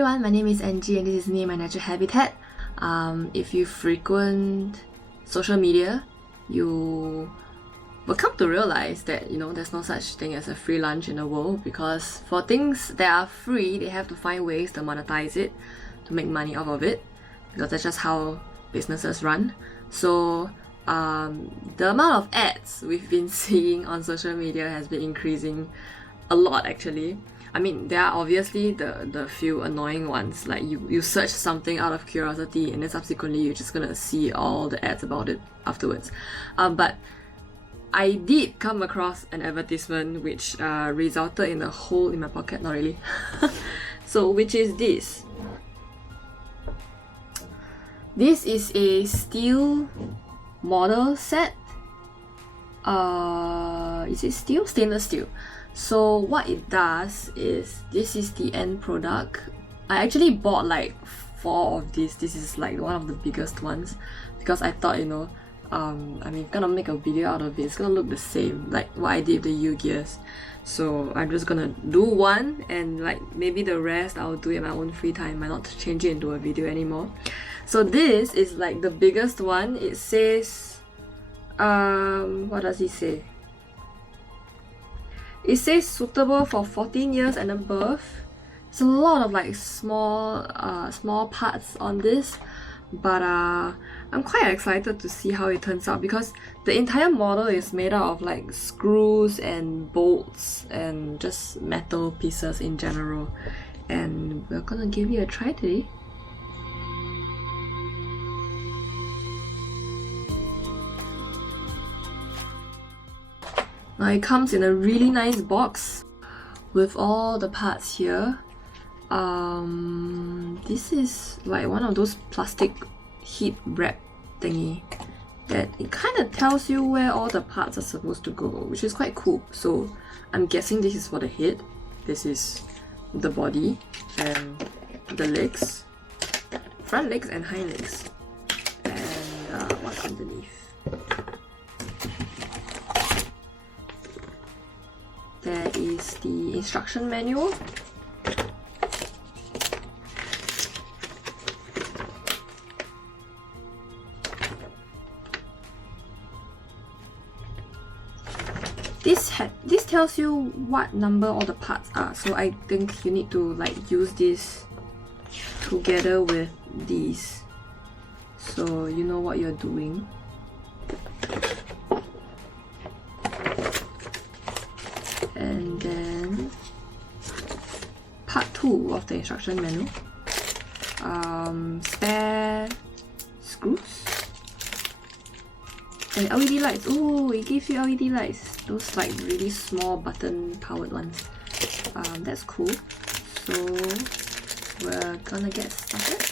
everyone, my name is Angie and this is me, my natural habitat. If you frequent social media, you will come to realize that there's no such thing as a free lunch in the world, because for things that are free, they have to find ways to monetize it, to make money off of it, because that's just how businesses run. So the amount of ads we've been seeing on social media has been increasing a lot actually. I mean, there are obviously the few annoying ones, like you search something out of curiosity and then subsequently you're just gonna see all the ads about it afterwards. But I did come across an advertisement which resulted in a hole in my pocket, not really. So, which is this. This is a steel model set. Is it steel? Stainless steel. So what it does is, this is the end product. I actually bought like 4 of these. This is like one of the biggest ones because I thought, I'm gonna make a video out of it. It's gonna look the same like what I did with the U-gears. So I'm just gonna do one, and like maybe the rest I'll do in my own free time. I might not change it into a video anymore. So this is like the biggest one. It says, what does it say? It says suitable for 14 years and above. It's a lot of like small parts on this, but I'm quite excited to see how it turns out, because the entire model is made out of like screws and bolts and just metal pieces in general. And we're gonna give it a try today. Now it comes in a really nice box with all the parts here. This is like one of those plastic heat wrap thingy that it kind of tells you where all the parts are supposed to go, which is quite cool. So I'm guessing this is for the head, this is the body, and the legs, front legs and hind legs, and what's underneath. There is the instruction manual. This tells you what number all the parts are, so I think you need to like use this together with these, so you know what you're doing. And then part 2 of the instruction manual. Spare screws and LED lights. Oh, it gives you LED lights. Those like really small button powered ones. That's cool. So we're gonna get started.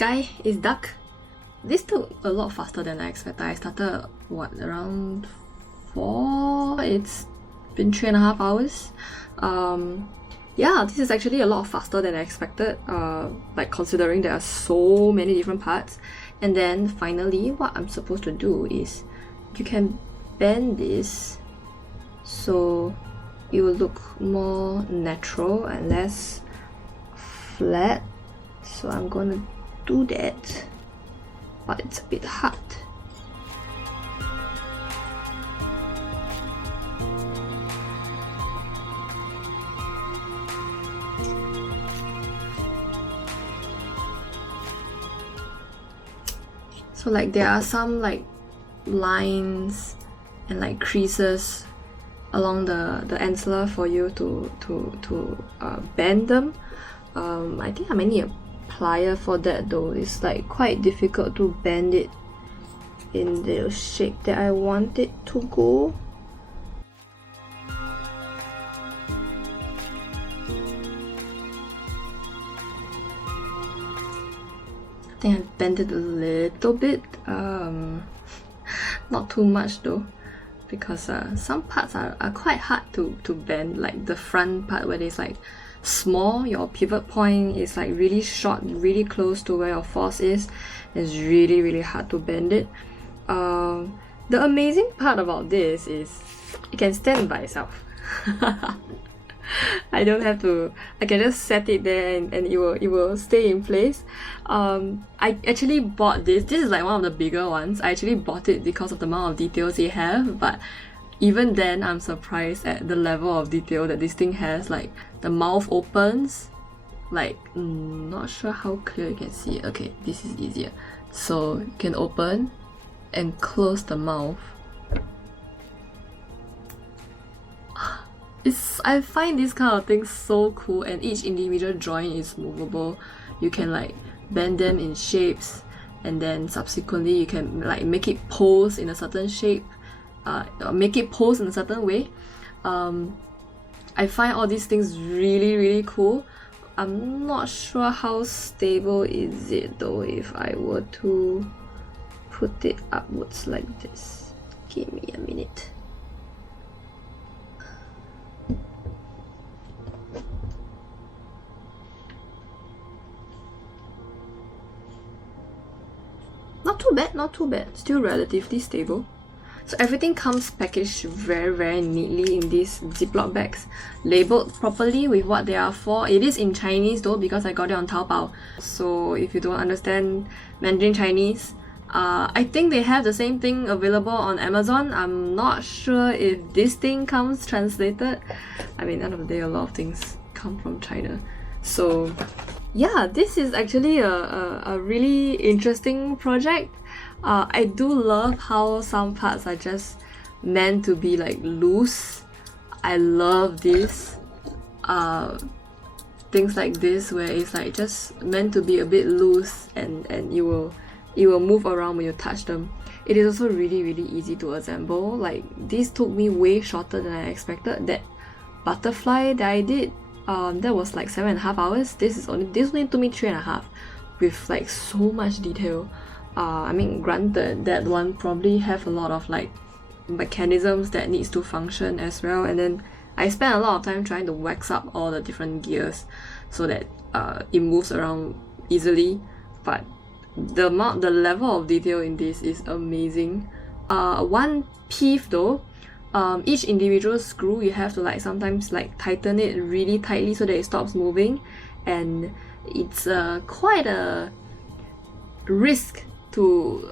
sky is dark. This took a lot faster than I expected. I started, around 4? It's been 3.5 hours. Yeah, this is actually a lot faster than I expected, like considering there are so many different parts. And then finally, what I'm supposed to do is you can bend this so it will look more natural and less flat. So I'm gonna do that, but it's a bit hard. So like there are some like lines and like creases along the ancilla for you to bend them. I think I might need a plier for that though. It's like quite difficult to bend it in the shape that I want it to go. I think I bent it a little bit, not too much though, because some parts are quite hard to bend, like the front part where it's like small, your pivot point is like really short, really close to where your force is. It's really hard to bend it. The amazing part about this is it can stand by itself. I don't have to, I can just set it there and it will stay in place. I actually bought this is like one of the bigger ones. I actually bought it because of the amount of details they have, but even then I'm surprised at the level of detail that this thing has. Like the mouth opens, like not sure how clear you can see it. Okay, this is easier. So you can open and close the mouth. I find this kind of thing so cool, and each individual joint is movable. You can like bend them in shapes, and then subsequently you can like make it pose in a certain shape, make it pose in a certain way. I find all these things really cool. I'm not sure how stable is it though if I were to put it upwards like this. Give me a minute. Not too bad, still relatively stable. So everything comes packaged very neatly in these Ziploc bags, labeled properly with what they are for. It is in Chinese though, because I got it on Taobao. So if you don't understand Mandarin Chinese, I think they have the same thing available on Amazon. I'm not sure if this thing comes translated. I mean, end of the day, a lot of things come from China. So yeah, this is actually a really interesting project. I do love how some parts are just meant to be like loose. I love this. Things like this where it's like just meant to be a bit loose and it will move around when you touch them. It is also really easy to assemble. Like this took me way shorter than I expected. That butterfly that I did, that was like 7.5 hours. This only took me 3.5 with like so much detail. I mean, granted, that one probably have a lot of like mechanisms that needs to function as well, and then I spent a lot of time trying to wax up all the different gears so that it moves around easily. But the level of detail in this is amazing. One peeve though, each individual screw you have to like sometimes like tighten it really tightly so that it stops moving, and it's quite a risk to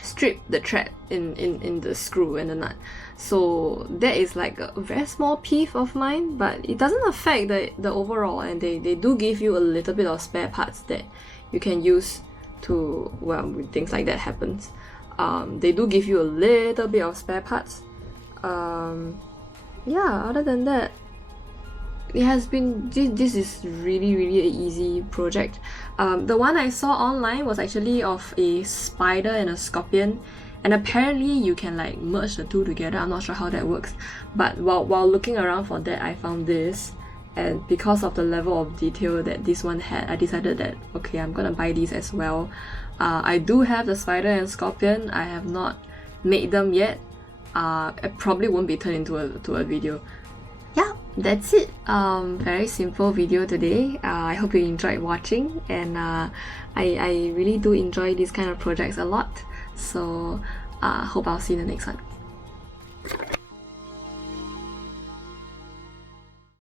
strip the thread in the screw and the nut. So that is like a very small peeve of mine, but it doesn't affect the overall, and they do give you a little bit of spare parts that you can use to, well, when things like that happens. They do give you a little bit of spare parts. Yeah, other than that, it has been, this is really an easy project. The one I saw online was actually of a spider and a scorpion, and apparently you can like merge the two together. I'm not sure how that works, but while looking around for that, I found this, and because of the level of detail that this one had, I decided that okay, I'm gonna buy these as well. I do have the spider and scorpion. I have not made them yet. It probably won't be turned into a video. Yeah, that's it. Very simple video today. I hope you enjoyed watching, and I really do enjoy these kind of projects a lot. So hope I'll see you in the next one.